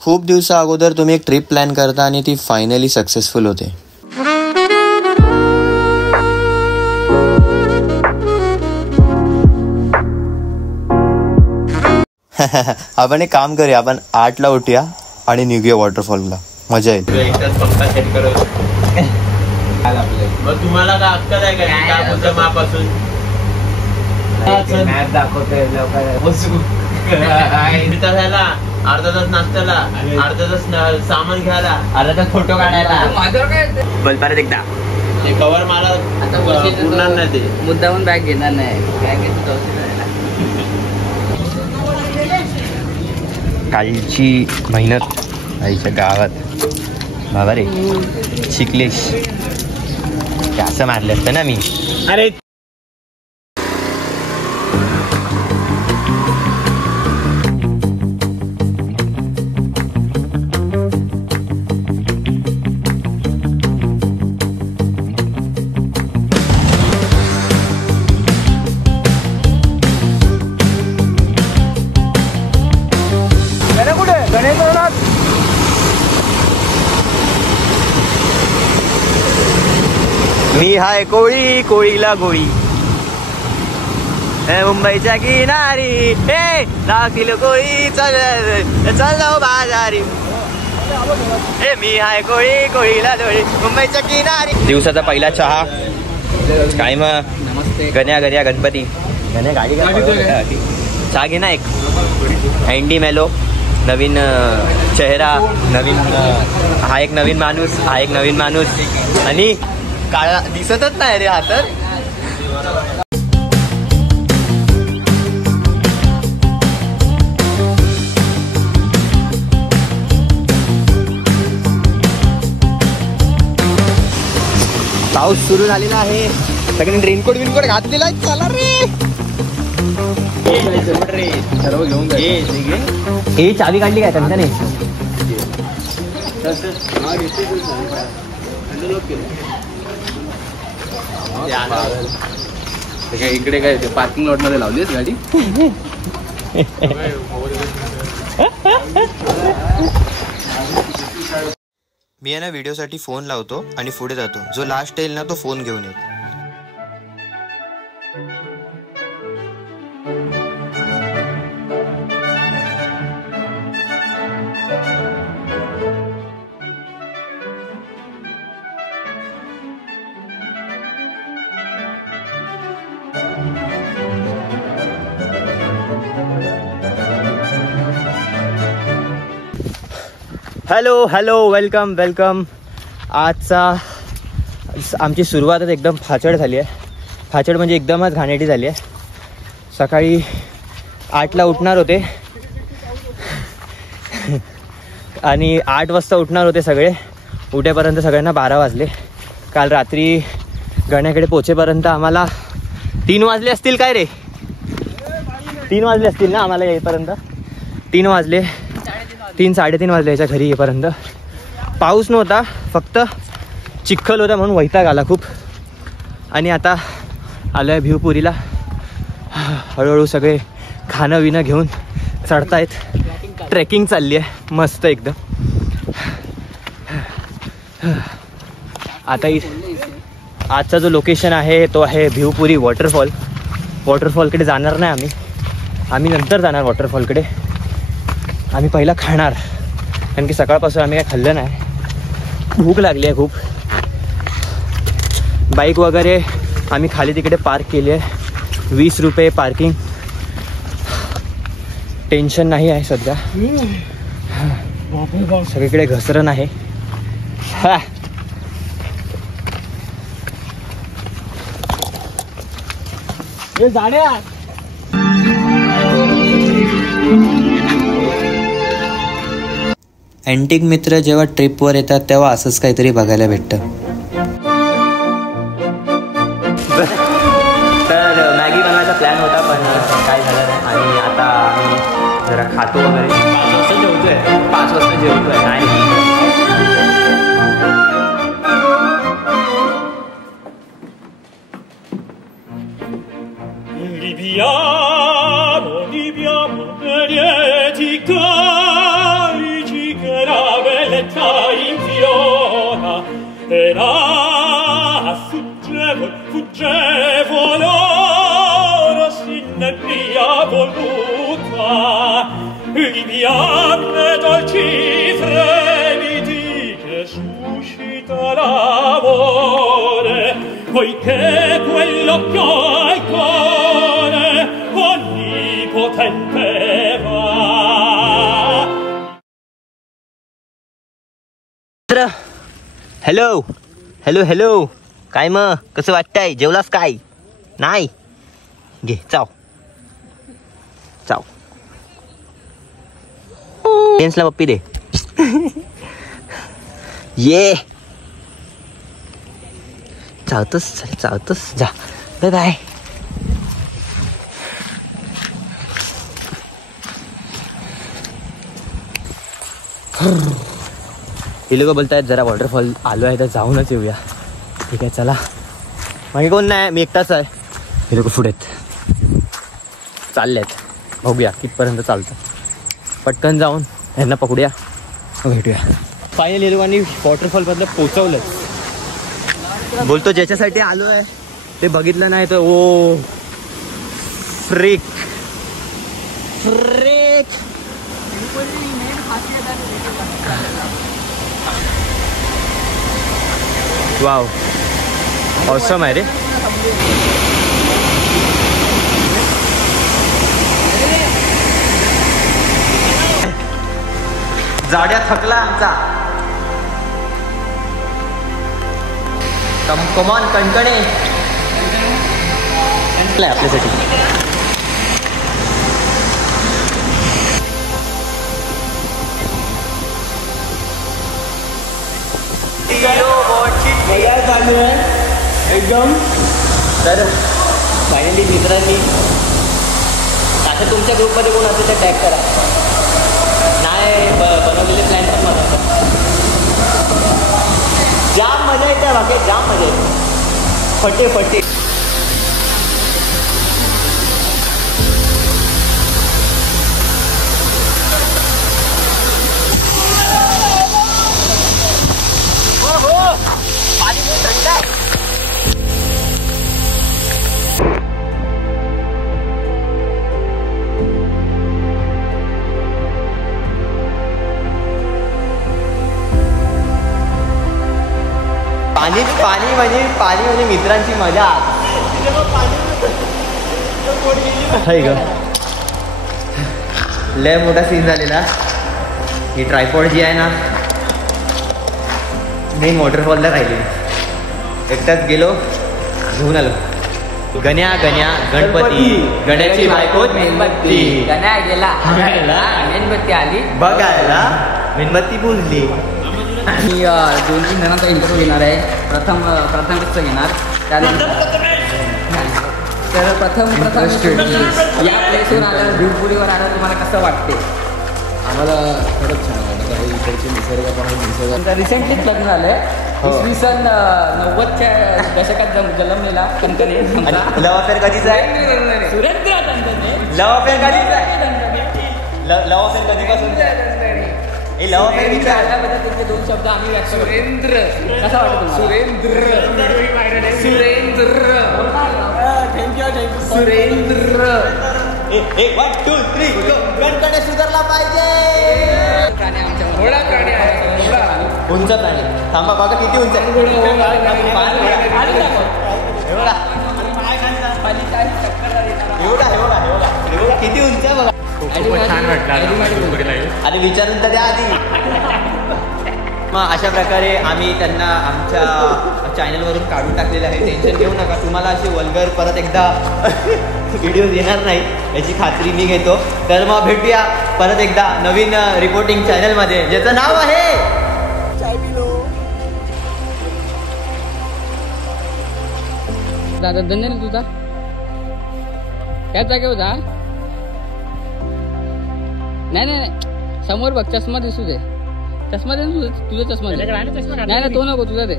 खूप दिवसा अगोदर तुम्ही एक ट्रिप प्लॅन करता आणि ती फायनली सक्सेसफुल होते. आपण एक काम करूया, आपण 8ला उठूया आणि निघूया वॉटरफॉलला. मजा येईल. तुम्हाला काय अक्कल आहे काय बोलतो मापासून अर्धा तास नाश्त्याला, अर्धा तास सामान घ्यायला, अर्धा तास फोटो काढायला. बल परत एकदा ते कव्हर मला आता पुरणार नाही. ते मुद्दामून बॅग घेणार नाही. कालची मेहनत आईच्या गावात बाबा रे. शिकलेश असं मारले असतं ना मी. अरे मी हाय कोळी, कोळीला गोळी. मुंबईच्या किनारी 10 किलो कोळी चल जाऊ बाजारी. मी हाय कोळी, कोळीला दोळी, मुंबईच्या किनारी. दिवसाचा पहिला चहा. काय मग गण्या गण्या गणपती गण्या गाडी चहा घे ना एक. हँडी मेलो नवीन चेहरा, नवीन हा एक नवीन माणूस, हा एक नवीन माणूस. आणि काळा दिसतच नाही रे हातात. पाऊस सुरू झालेला आहे. सगळ्यांनी रेनकोट बिनकोट घातलेला आहे. चला रे. सर्व घेऊन हे चावी काढली काय त्यांच्याने. इकडे काय पार्किंग लॉट मध्ये लावलीस गाडी. मी यांना व्हिडिओसाठी फोन लावतो आणि पुढे जातो. जो लास्ट येईल ना तो फोन घेऊन येतो. Hello hello, welcome welcome. आजचा आमची सुरुवातच एकदम फाचड झाली आहे. फाचड म्हणजे एकदमच घाणेरडी झाली आहे. सकाळी 8ला उठणार होते आणि 8 वाजता उठणार होते सगळे. उठेपर्यंत सगळ्यांना 12 वाजले. काल रात्री गण्याकडे पोचेपर्यंत आम्हाला 3 वाजले असतील. काय रे 3 वाजले असतील ना आम्हाला येईपर्यंत. 3 वाजले, 3-3:30 वाजले याच्या घरी येईपर्यंत. पाऊस नव्हता, फक्त चिखल होता म्हणून वैताग आला खूप. आणि आता आलो आहे भिवपुरीला. हळूहळू सगळे खाणं विणं घेऊन चढतायत. ट्रेकिंग चालली आहे मस्त एकदम. आता आजचा जो लोकेशन आहे तो आहे भिवपुरी वॉटरफॉल. वॉटरफॉलकडे जाणार नाही आम्ही नंतर जाणार वॉटरफॉलकडे. आम्ही पहिला खाणार, कारण की सकाळपासून आम्ही काय खाल्लं नाही. भूक लागली आहे खूप. बाईक वगैरे आम्ही खाली तिकडे पार्क केली आहे. 20 रुपये पार्किंग. टेन्शन नाही आहे सध्या. सगळीकडे घसरण आहे. अँटिक मित्र जेव्हा ट्रिपवर येतात तेव्हा असंच काहीतरी बघायला भेटतं. तर मॅगी बनवायचा प्लॅन होता पण काय झालं नाही. आणि आता आम्ही जरा खातो वगैरे. 5 वाजता जेवतोय. 5 वाजता जेवतोय. नाही Libiamo, libiamo, magnetica, viviane dolci fremiti che suscita l'amore, poiché quell'occhio al cuore onnipotente va. Hello hello hello, काय मग कसं वाटतंय? जेवलास काय? नाही घे चाव चाव, ला पप्पी दे. ये चावतोस चावतोस, जा बाय बाय. हे लोक बोलतायत जरा वॉटरफॉल आलो आहे तर जाऊनच येऊया. ठीक आहे चला. मागे कोण नाही, मी एकटाच आहे. हे लोक पुढे चालले आहेत, बघूया कितपर्यंत चालतं. पटकन जाऊन यांना पकडूया, भेटूया. फायनली हे लोकांनी वॉटरफॉलमधलं पोचवलंच. बोलतो ज्याच्यासाठी आलो आहे ते बघितलं नाही तर ओ फ्रेक फ्रेक. वाव ऑसम आहे रे. जाड्या थकला आमचा. कमॉन कणकणे आपल्यासाठी. एकदम. तर फायनली मित्रांनी आता तुमच्या ग्रुपमध्ये कोण असेल तर टॅग करा. नाही बनवलेले प्लॅन पण बनवतात. जाम मजा येते बाकी, जाम मजा येते. फटे फटे. पाणी थंड आहे. पाणी म्हणजे मित्रांची मजा. लय मोठा सीन झालेला. ही ट्रायपॉड जी आहे ना मेन वॉटरफॉलला राहिली. एकटाच गेलो, घेऊन आलो. गण्या गणपती, गण्याची बायको मेणबत्ती. गण्या गेला, मेणबत्ती आली बघायला, मेणबत्ती बुजली. मी 2-3 जणांचा इंटरव्ह्यू घेणार आहे. प्रथम घेणार. त्यानंतर तर प्रथम या प्लेसवर आलं, भिवपुरीवर आलं, तुम्हाला कसं वाटते? आम्हाला खरंच छान वाटतं. इकडचे निसर्ग रिसेंटलीच लग्न झालंय. 90च्या दशकात जन्मलेला कणकणे. लव अफेअर कधीच आहे? सुरेंद्र कणकणे. लव अफेअर कधीच आहे? लव अफेअर कधीपासून? लव अफेअर त्याबद्दल तुमचे 2 शब्द आम्ही व्यक्त करतो. सुरेंद्र कसं वाटतं तुम्हाला? सुरेंद्र थँक्यू. सुरेंद्र 1 2 3 गणपती सुधारला पाहिजे. प्राणी आमच्या घोडा प्राणी आहे. उंच प्राणी. थांबा बघा किती उंच आहे. एवढा किती उंच आहे बघा. छान वाटलं. आणि विचारून तर द्या आधी. मग अशा प्रकारे आम्ही त्यांना आमच्या चॅनलवरून काढून टाकलेले आहे. टेन्शन घेऊ नका, तुम्हाला असे वल्गर परत एकदा व्हिडिओज येणार नाही याची खात्री मी घेतो. तर मग भेटूया परत एकदा नवीन रिपोर्टिंग चॅनलमध्ये, ज्याचं नाव आहे दादा. धन्यवाद तुझा. त्याच जागेवर जा. नाही समोर बघ, चष्मा दिसू दे. चष्मा दे तुझा चष्मा. नाही तो नको, तुझा दे.